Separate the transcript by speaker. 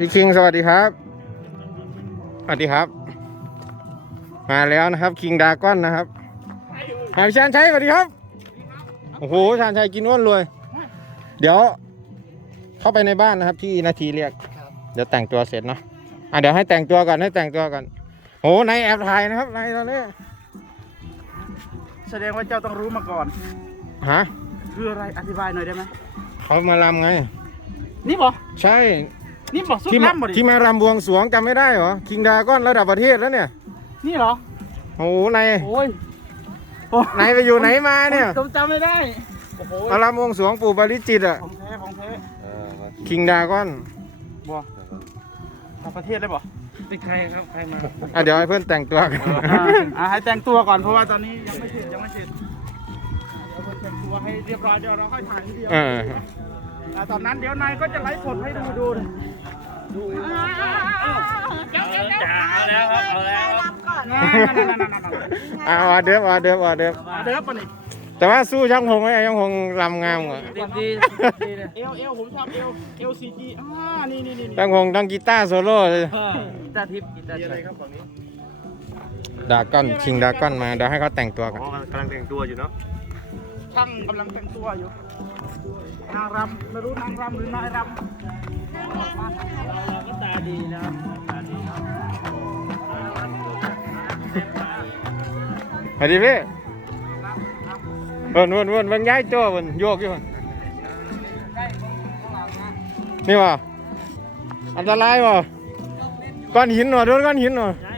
Speaker 1: พี่คิงสวัสดีครับสวัสดีครับมาแล้วนะครับคิงดาก้อนนะครับพี่ชาญชัยสวัสดีครับโอ้โหชาญชัยกินอ้วนเลยเดี๋ยวเข้าไปในบ้านนะครับที่นาทีเรียกเดี๋ยวแต่งตัวเสร็จเนาะเดี๋ยวให้แต่งตัวก่อนโอ้ในแอบถ่ายนะครับในตอนนี้
Speaker 2: แสดงว่าเจ้าต้องรู้มาก่อน
Speaker 1: ฮะ
Speaker 2: คืออะไรอธิบายหน่อยได้ไหม
Speaker 1: เขามารำไง
Speaker 2: นี่บอก
Speaker 1: ใช่
Speaker 2: นี่บอกสุดล้ำบ่ดิ
Speaker 1: ที่มารำบวงสรวงจำไม่ได้เหรอคิงดาก้อนระดับประเทศแล้วเนี่ย
Speaker 2: นี่เหรอ
Speaker 1: โอ้ใน
Speaker 2: โอ้ย
Speaker 1: ไหนไปอยู่ไหนมาเนี่ย
Speaker 2: ผมจำไม่ได้
Speaker 1: มารำบวงสรวงปู่ปาริจิตอ่ะ
Speaker 2: ของแท้
Speaker 1: คิงดาก้อน
Speaker 2: บ่ต่างประเทศเลยบ่เป็นใครครับใครมา
Speaker 1: เดี๋ยวให้เพื่อนแต่งตัวกัน
Speaker 2: ให้แต่งตัวก่อนเพราะว่าตอนนี้ยังไม่เสร็จเดี๋ยวเพื่อนแต่งตัวให้เรียบร้อยเดี๋ยวเราค่อยถ่ายทีเดียวตอนนั้นเดี๋ยวนายก็จะไลฟ์สดให้ดูเอาแล้วครับเอาแล้ว
Speaker 1: เดิม
Speaker 2: ปะนี่
Speaker 1: แต่ว่าสู้ช่างพงไหมช่างพงรำงามกว่า
Speaker 2: ดีเอลผมชอบเอลซีจีนี่
Speaker 1: ช่างพงทั้งกีตาร์โซโล่เลย
Speaker 2: กีตาร์ทิพย์กีตาร์อะไรครับฝั่งนี้
Speaker 1: ดาก้อนคิงดาก้อนมาเดี๋ยวให้เขาแต่งตัวกัน
Speaker 3: กำลังแต่งตัวอยู่เนาะ
Speaker 2: ช่างกำลังแต่งตัวอยู่นางรำไม่รู้นางรำหรือนายรำเราก็ตาดีนะครับตาดีครับ
Speaker 1: สวัสดีพี่วนมันย้ายตัวมันโยกอยู่นี่วะอันตรายว่ะก้อนหินหน่อยโดนก้อนหินหน่อย